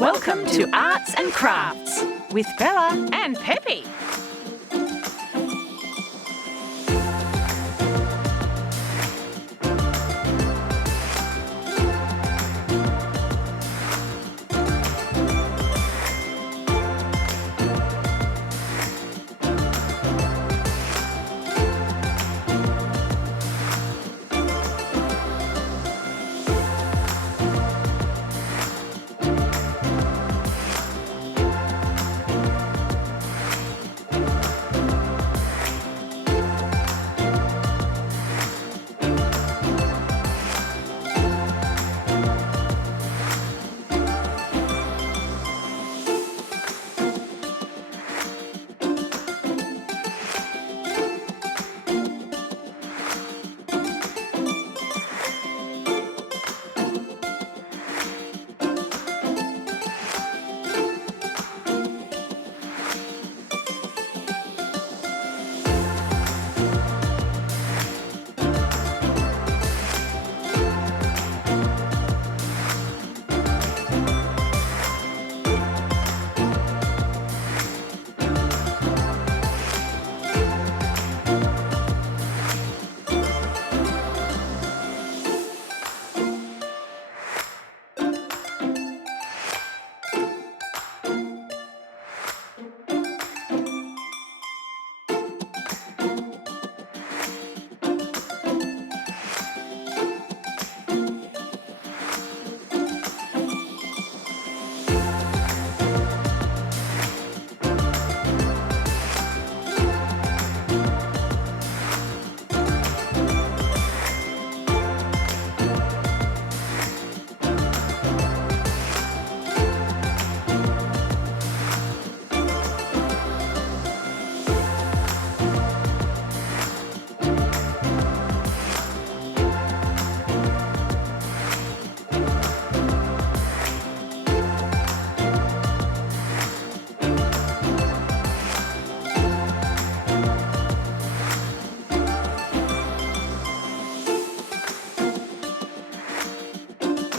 Welcome to Arts and Crafts with Bella and Pepe.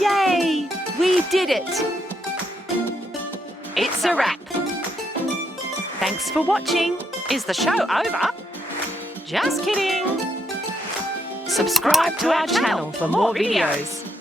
Yay! We did it! It's a wrap. Thanks for watching. Is the show over? Just kidding. Subscribe to our channel for more videos.